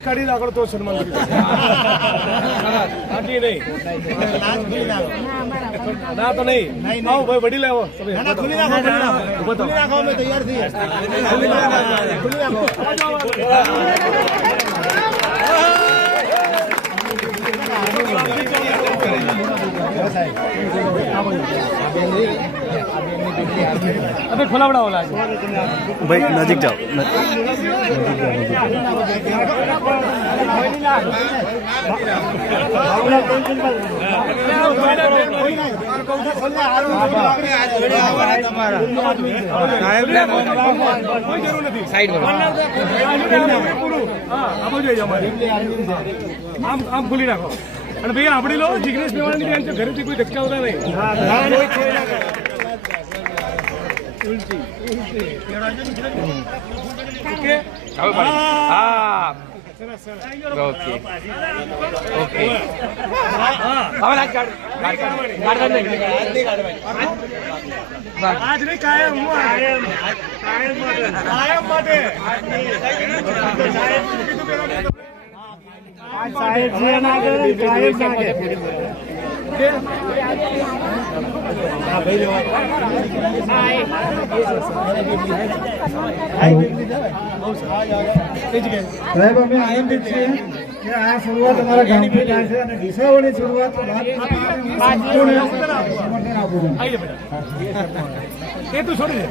કાઢી રાખો તો સન્માન બાકી નહીં ના તો નહીં આવો ભાઈ વડીલ આવો તૈયાર થઈ अबे खुला बड़ा वाला भाई नजीक जाओ આમ ખુલી રાખો અને ભાઈ આપડી લો જિગ્નેશ મેવાણી બેન છે ઘરેથી કોઈ ધક્કા હોતા નહીં આજ નહીં કાયમ માટે સાહેબ છે ના કરે સાહેબ ના કે સાહેબ અમે આનંદિત છીએ કે આ શરૂઆત અમારા ગામથી થાય છે અને દિશાઓની શરૂઆત એ તું છોડી દે